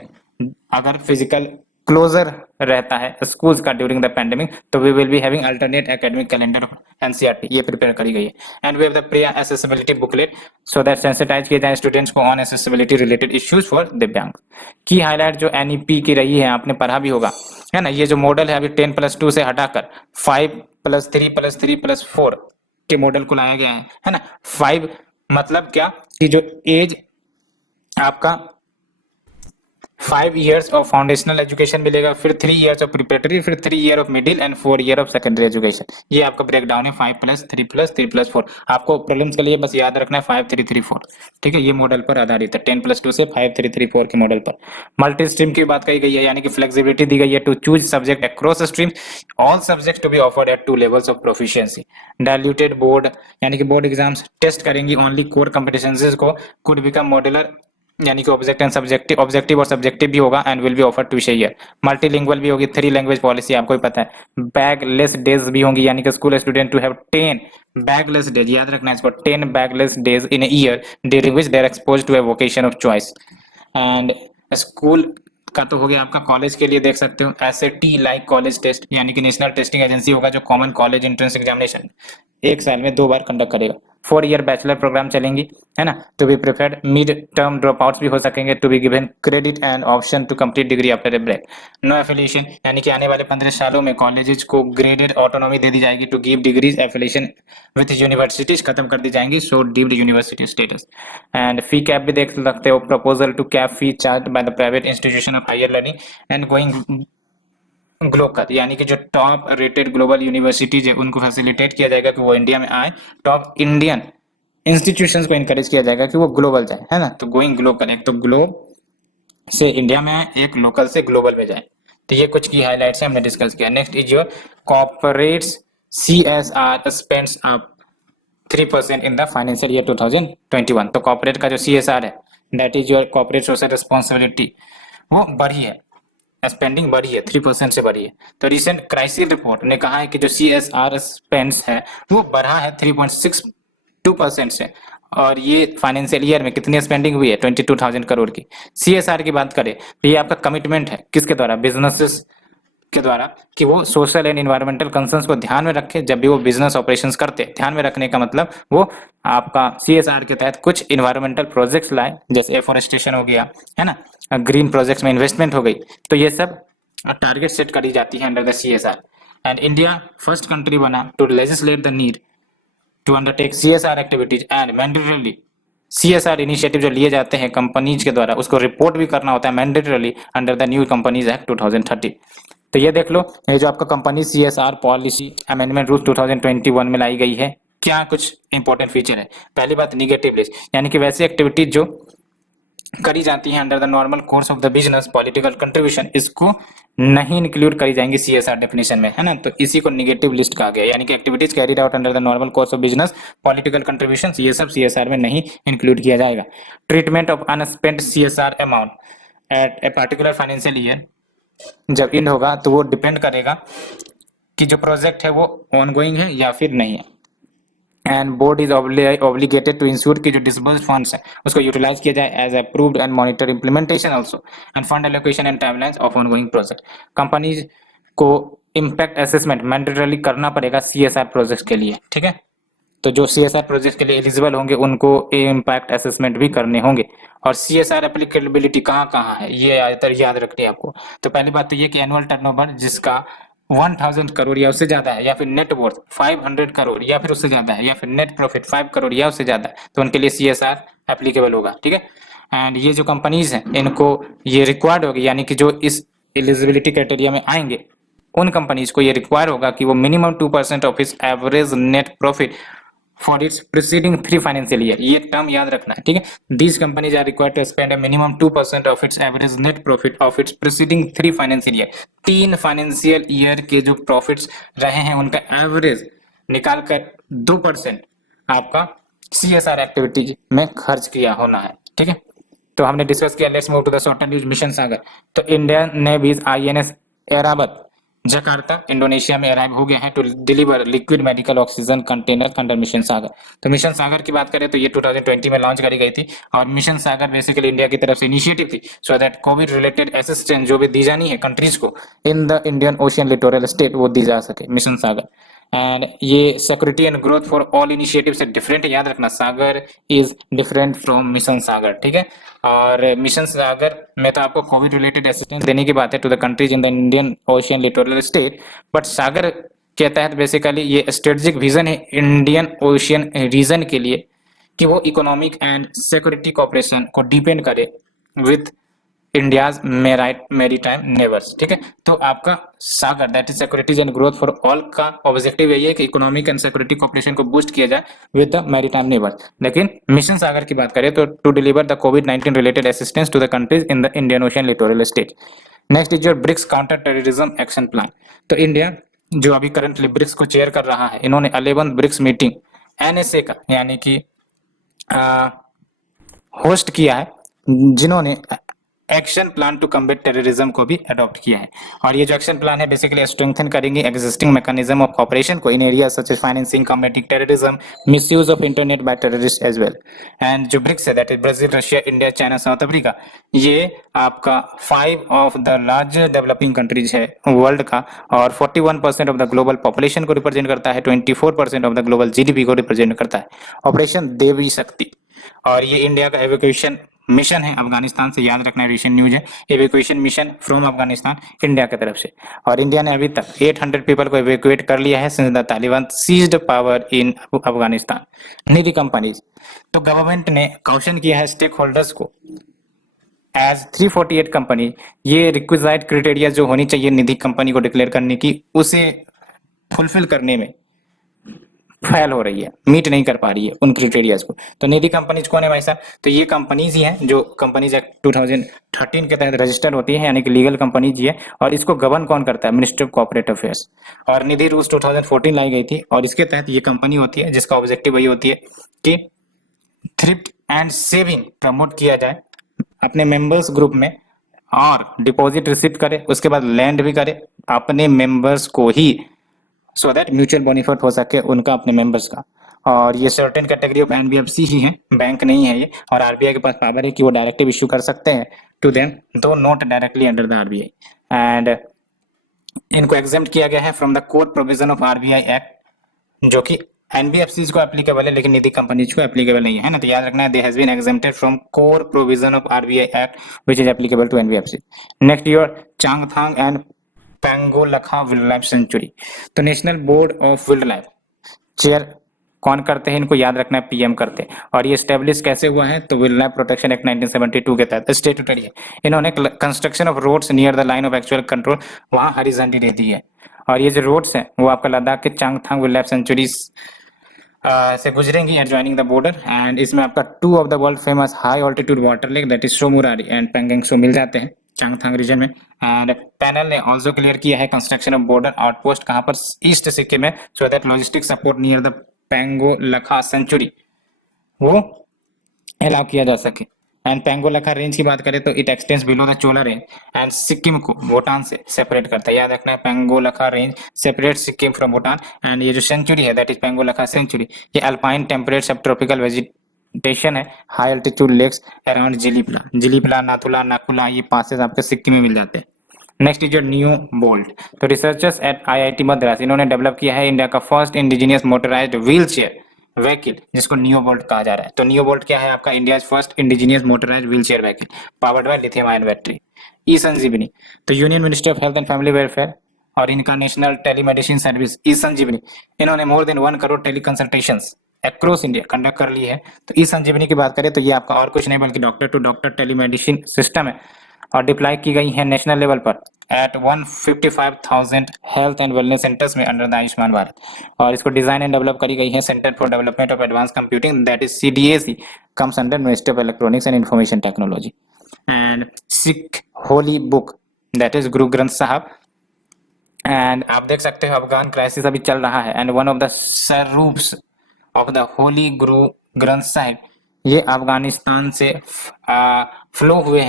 अगर physical closure रहता है स्कूल्स का ड्यूरिंग द पेंडेमिक तो we will be having alternate academic calendar NCERT, ये प्रिपेयर करी गई है। And we have the PRIYA accessibility booklet so that sensitise किए जाए स्टूडेंट्स को on accessibility related issues for divyang. की हाईलाइट जो एनईपी की रही है, आपने पढ़ा भी होगा, है ना, ये जो मॉडल है अभी 10+2 से हटाकर 5+3+3+4 के मॉडल को लाया गया है ना। 5 मतलब क्या कि जो एज आपका 5 years ऑफ फाउंडेशनल एजुकेशन मिलेगा, फिर 3 years ऑफ प्रिपरेटरी, फिर 3 year of middle and 4 year of secondary education. ये आपका ब्रेक डाउन है 5+3+3+4। आपको प्रीलिम्स के लिए बस याद रखना है 5-3-3-4। ठीक है, ये मॉडल पर आधारित है 10+2 से 5-3-3-4 के मॉडल पर। मल्टी स्ट्रीम की बात कही गई है, यानी कि फ्लेक्सिबिलिटी दी गई है to choose subject across stream, all subject to be offered at 2 levels of proficiency. Diluted board, यानी कि बोर्ड एग्जाम्स टेस्ट करेंगी ओनली कोर कॉम्पिटेंसीज को, कुड बिकम मॉड्यूलर, यानी कि ऑब्जेक्ट एंड सब्जेक्टिव, ऑब्जेक्टिव और सब्जेक्टिव भी होगा, and will be offer to year. Multilingual भी होगी, 3 लैंग्वेज पॉलिसी, आपको ही पता है। बैगलेस डेज भी होंगी, यानी कि school student to have 10 bagless days, याद रखना है इसको, 10 bagless days in year during which they are exposed to a vocation of choice. And school का तो हो गया आपका। कॉलेज के लिए देख सकते हो एसएटी लाइक कॉलेज टेस्ट, यानी कि नेशनल टेस्टिंग एजेंसी होगा जो कॉमन कॉलेज एंट्रेंस एग्जामिनेशन 1 साल में 2 बार कंडक्ट करेगा। 4 ईयर बैचलर प्रोग्राम चलेंगी, है ना। To be preferred mid term drop outs भी हो सकेंगे, to be given credit and option to complete degree after a break. No affiliation, यानी कि आने वाले 15 सालों में कॉलेजेस को ग्रेडेड ऑटोनॉमी दे दी जाएगी to give degrees. Affiliation with universities खत्म कर दी जाएंगी, so deemed university status. And fee cap भी देख सकते हो, proposal to cap fee charge by the private institution of higher learning and going glocal, यानी कि जो टॉप रेटेड ग्लोबल यूनिवर्सिटीज है उनको फैसिलिटेट किया जाएगा कि वो इंडिया में आए। टॉप इंडियन इंस्टीट्यूशंस को इनकरेज किया जाएगा कि वो ग्लोबल जाए, है ना। तो गोइंग ग्लोकल, एक तो ग्लोब से इंडिया में आए, एक लोकल से ग्लोबल में जाए। तो ये कुछ की हाइलाइट्स है, हमने डिस्कस किया। Next is your corporates CSR spends up 3% in the financial year 2021। तो कॉर्पोरेट का जो CSR है, that is your corporate social responsibility, वो बढ़ी है, स्पेंडिंग बढ़ी है, 3% से बढ़ी है। तो रिसेंट क्राइसिस रिपोर्ट ने कहा है कि जो CSR स्पेंड्स है वो बढ़ा है 3.62% से, और ये फाइनेंशियल ईयर में कितनी स्पेंडिंग हुई है, 22,000 करोड़ की। CSR की बात करें तो ये आपका कमिटमेंट है किसके द्वारा, बिजनेसेस के द्वारा, कि वो सोशल एंड इन्वायरमेंटल कंसर्न्स को ध्यान में रखे जब भी वो बिजनेस ऑपरेशंस करते। ध्यान में रखने का मतलब वो आपका CSR के तहत कुछ इन्वायरमेंटल प्रोजेक्ट्स लाए, जैसे एफोरेस्टेशन हो गया, है ना, ग्रीन प्रोजेक्ट्स में इन्वेस्टमेंट हो गई। तो ये सब टारगेट सेट करी जाती है under the CSR। And India first country बना to legislate the need to undertake CSR activities and mandatorily CSR initiative जो लिए जाते हैं कंपनीज के द्वारा, उसको रिपोर्ट भी करना होता है mandatorily under the new companies act 2030। तो ये देख लो, ये जो आपका company CSR policy amendment rule 2021 में लाई गई है, क्या कुछ इंपॉर्टेंट फीचर है। पहली बात, निगेटिव लिस्ट, यानी कि वैसी एक्टिविटीज जो करी जाती है under the normal course of the business political contribution, इसको नहीं इंक्लूड करी जाएंगी CSR डेफिनेशन में, है ना। तो इसी को नेगेटिव लिस्ट कहा गया, यानी कि activities carried out under the normal course of business political contribution, ये सब CSR में नहीं इंक्लूड किया जाएगा। Treatment of unspent CSR amount at a particular financial year, जब इंड होगा तो वो डिपेंड करेगा कि जो प्रोजेक्ट है वो ऑनगोइंग है या फिर नहीं है। And board is obligated to ensure कि जो डिसबर्स्ड फंड्स है उसको यूटिलाइज किया जाए as approved and monitor implementation also and fund allocation and timelines of ongoing project. Companies को इम्पैक्ट असेसमेंट मैंडेटरी करना पड़ेगा CSR प्रोजेक्ट के लिए, ठीक है। तो जो CSR प्रोजेक्ट के लिए एलिजिबल होंगे उनको इम्पैक्ट असेसमेंट भी करने होंगे। और CSR एप्लीकेबिलिटी कहाँ कहाँ है ये याद रखनी है आपको। तो पहली बात तो ये कि एनुअल टर्नओवर जिसका 1000 करोड़ या उससे ज्यादा है, या फिर नेट वर्थ 500 करोड़ या फिर उससे ज्यादा है, या फिर नेट प्रॉफिट 5 करोड़ या उससे ज्यादा है, तो उनके लिए CSR एप्लीकेबल होगा, ठीक है। एंड ये जो कंपनीज हैं इनको ये रिक्वायर्ड होगी, यानी कि जो इस एलिजिबिलिटी क्राइटेरिया में आएंगे उन कंपनीज को ये रिक्वायर होगा कि वो minimum 2% of its average net profit for its preceding 3 financial year, ये टर्म याद रखना है, ठीक है। These companies are required to spend a minimum 2% of its average net profit of its preceding 3 financial year. 3 financial year के जो profits रहे हैं उनका एवरेज निकाल कर 2% आपका CSR एक्टिविटीज में खर्च किया होना है, ठीक है। तो हमने डिस्कस किया। Let's move to the short news mission Sagar. तो Indian navy's INS Airavat Jakarta Indonesia में अराइव हो गया है to deliver liquid medical oxygen container under mission Sagar. तो मिशन सागर की बात करें तो ये 2020 में लॉन्च करी गई थी, और मिशन सागर बेसिकली इंडिया की तरफ से इनिशिएटिव थी so that Covid related assistance जो भी दी जानी है कंट्रीज को इन the Indian ocean littoral state वो दी जा सके, मिशन सागर। एंड ये security and growth for all initiative से डिफरेंट है, याद रखना, सागर इज डिफरेंट फ्रॉम मिशन सागर, ठीक है। और मिशन सागर में तो आपको कोविड रिलेटेड असिस्टेंस देने की बात है to the countries in the Indian ocean littoral state, but Sagar के तहत बेसिकली ये स्ट्रेटेजिक विजन है इंडियन ओशियन रीजन के लिए कि वो इकोनॉमिक एंड सिक्योरिटी कोऑपरेशन को डिपेंड करे विथ इंडियाज मैरीटाइम नेबर्स। ठीक है, तो आपका Sagar that is securities and growth for all का ऑब्जेक्टिव यही है कि इकोनॉमिक एंड सिक्योरिटी कोऑपरेशन को बूस्ट किया जाए विद द मैरीटाइम नेबर्स। लेकिन मिशन सागर की बात करें तो टू डिलीवर द कोविड-19 related assistance to the countries in the Indian Ocean littoral state. Next is your BRICS counter terrorism action plan. तो इंडिया जो अभी करंटली ब्रिक्स को चेयर कर रहा है, इन्होंने 11 ब्रिक्स मीटिंग एनएसए का यानी कि होस्ट किया है, जिन्होंने action plan to combat terrorism को भी अडॉप्ट किया है। और ये जो एक्शन प्लान है बेसिकली स्ट्रेंथन करेंगे एग्जिस्टिंग मैकेनिज्म ऑफ ऑपरेशन को in area such as financing, combating terrorism, misuse of internet by terrorist as well. And जो ब्रिक्स है that is Brazil, Russia, India, China, South Africa, ये आपका 5 of the largest developing countries है world का, और 41% of the global population को represent करता है, 24% ऑफ द ग्लोबल जीडीपी को रिप्रेजेंट करता है। ऑपरेशन देवी शक्ति, और ये इंडिया का एवैक्यूएशन मिशन है अफगानिस्तान से, याद रखना रिसेंट न्यूज है, evacuation mission from Afghanistan India की तरफ से। और इंडिया ने अभी तक 800 पीपल को एवैक्यूएट कर लिया है since the Taliban seized power in Afghanistan. Nidhi companies, तो गवर्नमेंट ने कॉशन किया है स्टेक होल्डर्स को एज 348 कंपनी, ये रिक्विजाइट क्राइटेरिया जो होनी चाहिए निधि कंपनी को डिक्लेयर करने की, उसे फुलफिल करने में फेल हो रही है, मीट नहीं कर पा रही है उन क्राइटेरियाज को। तो निधि कंपनीज कौन है भाई साहब? तो ये कंपनीज ही हैं जो कंपनीज एक्ट 2013 के तहत रजिस्टर होती है, यानी कि लीगल कंपनीज ही है। और इसको गवर्न कौन करता है? Ministry of corporate affairs. और निधि रूल्स 2014 लाई गई थी, और इसके तहत ये कंपनी होती है जिसका ऑब्जेक्टिव वही होती है कि थ्रिफ्ट एंड सेविंग प्रमोट किया जाए अपने मेंबर्स ग्रुप में, और डिपॉजिट रिसीव करे, उसके बाद लैंड भी करे अपने मेंबर्स को ही, सो दैट म्यूचुअल बेनिफिट हो सके उनका अपने मेंबर्स का। और ये सर्टेन कैटेगरी ऑफ एनबीएफसी ही है, बैंक नहीं है ये। और आरबीआई के पास पावर है कि वो डायरेक्टिव इश्यू कर सकते हैं टू देम, दो not directly under the RBI. And इनको एग्जेम्प्ट किया गया है from the core provision of RBI act, जो कि एनबीएफसीज को एप्लीकेबल है लेकिन निधि कंपनीज को एप्लीकेबल नहीं है ना। तो याद रखना है they has been exempted from core provision of RBI act which is applicable to NBFC. Next your Changthang and Pangolakha wild life sanctuary. तो national board of wild life chair कौन करते हैं? इनको याद रखना है पीएम करते हैं। और ये स्टेब्लिश कैसे हुआ है? तो वाइल्ड लाइफ प्रोटेक्शन एक्ट 1972 के तहत स्टेटूटरी है। इन्होंने construction of roads near the line of actual control, वहां हॉरिजॉन्टली दे दी है। और ये जो रोड्स हैं वो आपका लद्दाख के चांगथांग वाइल्ड लाइफ सेंचुरी से गुजरेंगी एडजॉइनिंग द बॉर्डर। एंड इसमें आपका 2 of the world famous high altitude water lake that is Tsomoriri and Pangong Tso मिल जाते हैं चांगथांग रीजन में। एंड पैनल ने ऑल्सो क्लियर किया है कंस्ट्रक्शन ऑफ बॉर्डर आउटपोस्ट कहां पर? ईस्ट सिक्किम में, so that logistic support near the Pangolakha sanctuary वो अलाउ किया जा सके। एंड पेंगोलखा रेंज की बात करें तो it extends below the Chola range and Sikkim को भूटान से सेपरेट करता है। याद रखना है Pangolakha range separate Sikkim from Bhutan. And ये जो सेंचुरी है दैट इज पेंगोलखा सेंचुरी, ये alpine temperate sub tropical vegetation है, high altitude lakes around Jelep La, Nathu La, Naku La, ये पासेस आपके सिक्किम में मिल जाते हैं। Next is your neo bolt. तो रिसर्चर्स एट आईआईटी मद्रास, इन्होंने डेवलप किया है इंडिया का first indigenous motorised wheel chair vehicle, जिसको नियो बोल्ट कहा जा रहा है। तो नियो बोल्ट क्या है? आपका India first indigenous motorised wheel chair vehicle powered by lithium ion battery. E Sanjeevani, तो union ministry of health and family welfare और इनका national telemedicine service e Sanjeevani, इन्होंने more than 1 crore tele consultations across India conduct कर ली है। तो ई संजीवनी की बात करें तो ये आपका और कुछ नहीं बल्कि doctor to doctor telemedicine system है, और डिप्लॉय की गई है नेशनल लेवल पर at 155,000 health and wellness centres में अंडर द आयुष्मान भारत। और इसको डिजाइन एंड डेवलप करी गई है centre for development of advance computing that is CDAC, comes under ministry of electronics and information technology. And Sikh holy book that is Guru Granth साहब। And आप देख सकते हो अफगान क्राइसिस अभी चल रहा है, एंड वन ऑफ द स्वरूप्स of the holy Guru Granth Sahib, ये अफगानिस्तान से फ्लोन हुए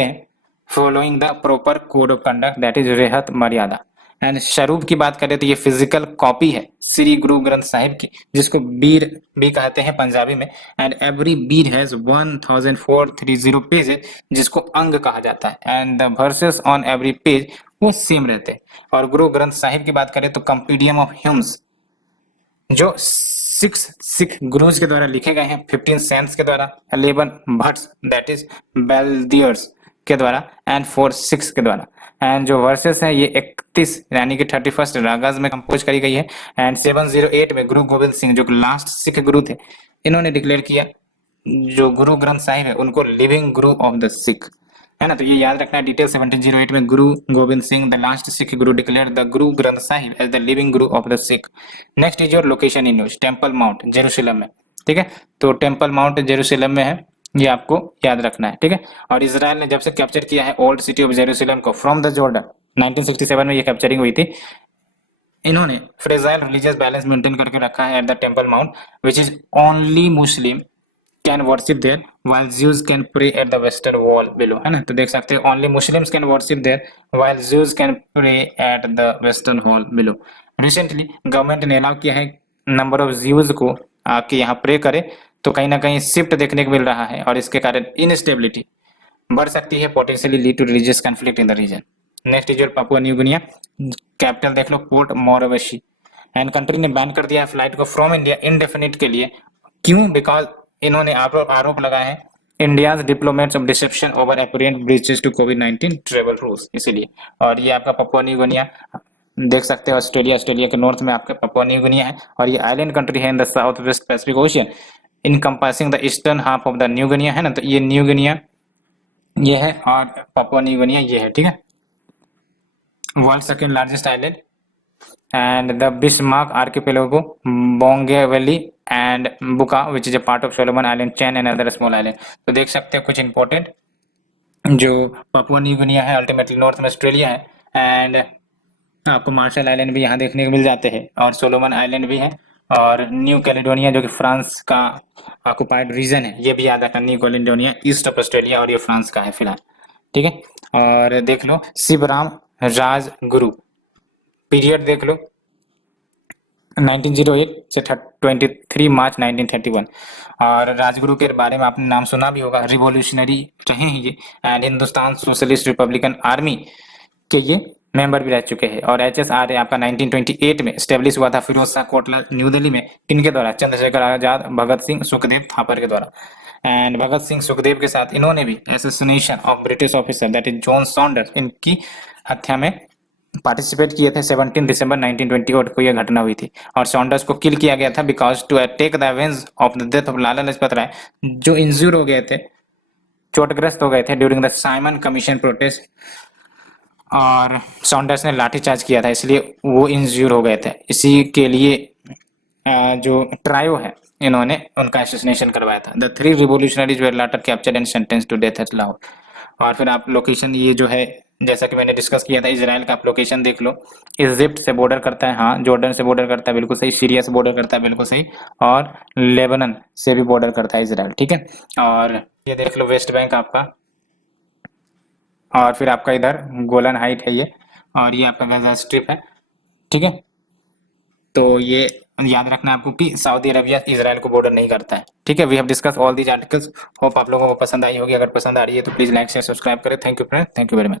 हैं following the proper code of conduct that is Rehat Maryada. And स्वरूप की बात करें तो ये फिजिकल कॉपी है श्री गुरु ग्रंथ साहिब की, जिसको बीर भी कहते हैं पंजाबी में। And every Bir has 1430 pages, जिसको अंग कहा जाता है। And the versus on every page वो सेम रहते हैं। और गुरु ग्रंथ साहिब की बात करें तो कंपीडियम ऑफ ह्यूम्स जो 6 सिख गुरुज के द्वारा लिखे गए हैं, 15 सेंट्स के द्वारा, 11 भट्स दैट इज बेल्दियर्स के द्वारा, एंड 4 सिक्स के द्वारा। एंड जो वर्सेस हैं ये 31 यानी कि 31st रागाज में कंपोज करी गई है। एंड 708 में गुरु गोविंद सिंह जो लास्ट सिख गुरु थे, इन्होंने डिक्लेयर किया जो गुरु ग्रंथ साहिब है उनको living Guru of the Sikh. है ना। तो ये याद रखना है डिटेल। 1708 में गुरु Govind Singh the last Sikh Guru declared the Guru Granth Sahib as the living Guru of the Sikh. Next is your location in news, temple mount Jerusalem में, ठीक है। तो टेम्पल माउंट जेरूशलम में है, ये आपको याद रखना है, ठीक है। और इसराइल ने जब से कैप्चर किया है ओल्ड सिटी ऑफ जेरूशलम को फ्रॉम द जॉर्डन, 1967 में ये कैप्चरिंग हुई थी। इन्होंने फ्रेजाइल रिलीजियस बैलेंस मेंटेन करके रखा है at the Temple Mount which is only Muslim can worship there while Jews can pray at the western wall below, है ना। तो देख सकते हैं only Muslims can worship there while Jews can pray at the western wall below। Recently government ने allow किया है number of Jews को आपके यहाँ प्रे करे, तो कहीं ना कहीं शिफ्ट देखने को मिल रहा है और इसके कारण इनस्टेबिलिटी बढ़ सकती है, potentially lead to religious conflict in the region. Next is your Papua New Guinea, capital देख लो पोर्ट मोरवेशी, एंड कंट्री ने बैन कर दिया है फ्लाइट को फ्रॉम इंडिया इनडेफिनिट के लिए। क्यों? बिकॉज इन्होंने आरोप लगाया है India's diplomats of deception over apparent breaches to कोविड-19 ट्रेवल रूल्स, इसीलिए। और ये आपका पापुआ न्यू गिनिया देख सकते हो, ऑस्ट्रेलिया के नॉर्थ में आपका पापुआ न्यू गिनिया है, और ये आइलैंड कंट्री है in the south west Pacific ocean encompassing the eastern half of the new Guinea, है ना। तो ये न्यू गिनिया ये है और पापुआ न्यू गिनिया ये है, ठीक है। World second largest island and the Bismarck archipelago, Bongaveli and Buka which is a part of Solomon Island chain and other small island। तो देख सकते हो कुछ इंपॉर्टेंट जो पापुआ न्यू गिनिया है अल्टीमेटली नॉर्थ में ऑस्ट्रेलिया है, एंड आपको मार्शल आइलैंड भी यहाँ देखने को मिल जाते हैं, और सोलोमन आइलैंड भी है, और न्यू कैलेडोनिया जो कि फ्रांस का ऑक्युपाइड रीजन है, ये भी याद रखना। New Caledonia east of Australia और ये फ्रांस का है फिलहाल, ठीक है। और देख लो शिवराम राजगुरु पीरियड देख लो 1908 से 23 मार्च 1931। और राजगुरु के बारे में आपने नाम सुना भी होगा, रिवॉल्यूशनरी रहे हैं ये, and Hindustan socialist Republican army के ये मेंबर भी रह चुके हैं। और HSR आपका 1928 में स्टेब्लिश हुआ था फिरोज शाह कोटला न्यू दिल्ली में, किनके द्वारा? चंद्रशेखर आजाद, भगत सिंह, सुखदेव थापर के द्वारा। एंड भगत सिंह सुखदेव के साथ इन्होंने भी एसोसिनेशन of British officer that is John Saunders, इनकी हत्या में पार्टिसिपेट किए थे। 17 दिसंबर 1928 को यह घटना हुई थी, और सॉन्डर्स को किल किया गया था because to take the avenge of the death of Lala Lajpat Rai, जो इंज्यूर हो गए थे, चोटग्रस्त हो गए थे during the Simon commission protest, और सॉन्डर्स ने लाठीचार्ज किया था इसलिए वो इंज्यूर हो गए थे। इसी के लिए जो ट्रायो है इन्होंने उनका एसोसिनेशन करवाया था। The 3 revolutionaries were later captured and sentenced to death at Lahore. और फिर आप लोकेशन ये जो है जैसा कि मैंने डिस्कस किया था, इजराइल का आप लोकेशन देख लो, इजिप्ट से बॉर्डर करता है, हाँ, जॉर्डन से बॉर्डर करता है, बिल्कुल सही, सीरिया से बॉर्डर करता है, बिल्कुल सही, और लेबनन से भी बॉर्डर करता है इजराइल, ठीक है। और ये देख लो वेस्ट बैंक आपका, और फिर आपका इधर गोलन हाइट है ये, और ये आपका गाजा स्ट्रिप है, ठीक है। तो ये याद रखना आपको कि सऊदी अरबिया इजराइल को बॉर्डर नहीं करता है, ठीक है। We have discuss all these articles, hope आप लोगों को पसंद आई होगी। अगर पसंद आ रही है तो प्लीज लाइक शेयर सब्सक्राइब करें। Thank you friend, thank you very much.